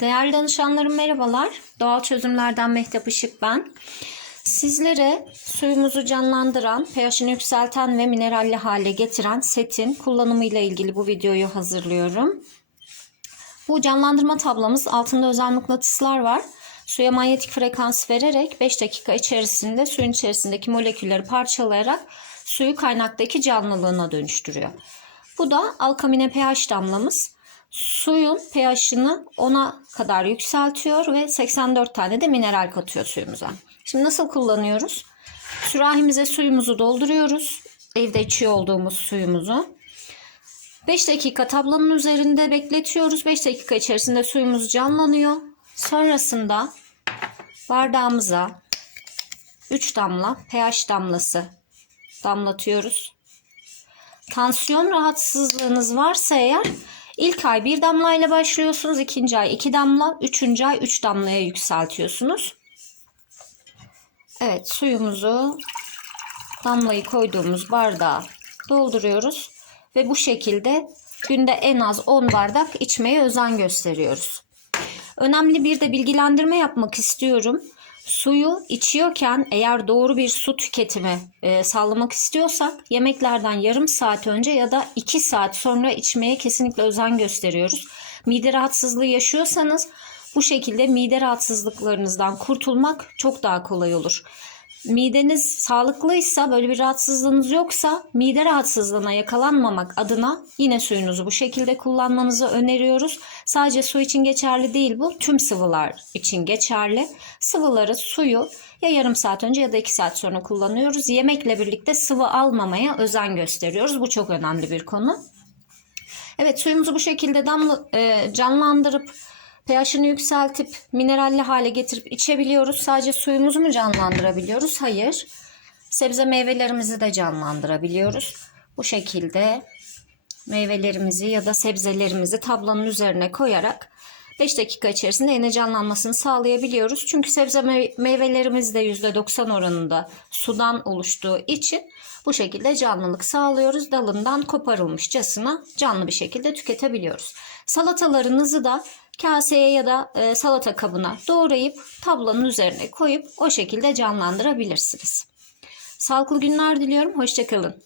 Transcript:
Değerli danışanlarım merhabalar. Doğal çözümlerden Mehtap Işık ben. Sizlere suyumuzu canlandıran, pH'ini yükselten ve mineralli hale getiren setin kullanımıyla ilgili bu videoyu hazırlıyorum. Bu canlandırma tablamız altında özel mıknatıslar var. Suya manyetik frekans vererek 5 dakika içerisinde suyun içerisindeki molekülleri parçalayarak suyu kaynaktaki canlılığına dönüştürüyor. Bu da alkamine pH damlamız suyun pH'ını 10'a kadar yükseltiyor ve 84 tane de mineral katıyor suyumuza. Şimdi nasıl kullanıyoruz? Sürahimize suyumuzu dolduruyoruz. Evde içiyor olduğumuz suyumuzu. 5 dakika tablanın üzerinde bekletiyoruz. 5 dakika içerisinde suyumuz canlanıyor. Sonrasında bardağımıza 3 damla pH damlası damlatıyoruz. Tansiyon rahatsızlığınız varsa eğer İlk ay bir damlayla başlıyorsunuz. ikinci ay iki damla. Üçüncü ay üç damlaya yükseltiyorsunuz. Evet suyumuzu damlayı koyduğumuz bardağa dolduruyoruz. Ve bu şekilde günde en az 10 bardak içmeye özen gösteriyoruz. Önemli bir de bilgilendirme yapmak istiyorum. Suyu içiyorken eğer doğru bir su tüketimi e, sağlamak istiyorsak yemeklerden yarım saat önce ya da 2 saat sonra içmeye kesinlikle özen gösteriyoruz. Mide rahatsızlığı yaşıyorsanız bu şekilde mide rahatsızlıklarınızdan kurtulmak çok daha kolay olur mideniz sağlıklıysa böyle bir rahatsızlığınız yoksa mide rahatsızlığına yakalanmamak adına yine suyunuzu bu şekilde kullanmanızı öneriyoruz. Sadece su için geçerli değil bu tüm sıvılar için geçerli. Sıvıları suyu ya yarım saat önce ya da iki saat sonra kullanıyoruz. Yemekle birlikte sıvı almamaya özen gösteriyoruz. Bu çok önemli bir konu. Evet suyumuzu bu şekilde damla, e, canlandırıp pH'ını yükseltip mineralli hale getirip içebiliyoruz. Sadece suyumuzu mu canlandırabiliyoruz? Hayır. Sebze meyvelerimizi de canlandırabiliyoruz. Bu şekilde meyvelerimizi ya da sebzelerimizi tablanın üzerine koyarak 5 dakika içerisinde yine canlanmasını sağlayabiliyoruz. Çünkü sebze meyvelerimiz de %90 oranında sudan oluştuğu için bu şekilde canlılık sağlıyoruz. Dalından koparılmışçasına canlı bir şekilde tüketebiliyoruz. Salatalarınızı da kaseye ya da e, salata kabına doğrayıp tablonun üzerine koyup o şekilde canlandırabilirsiniz. Sağlıklı günler diliyorum. Hoşçakalın.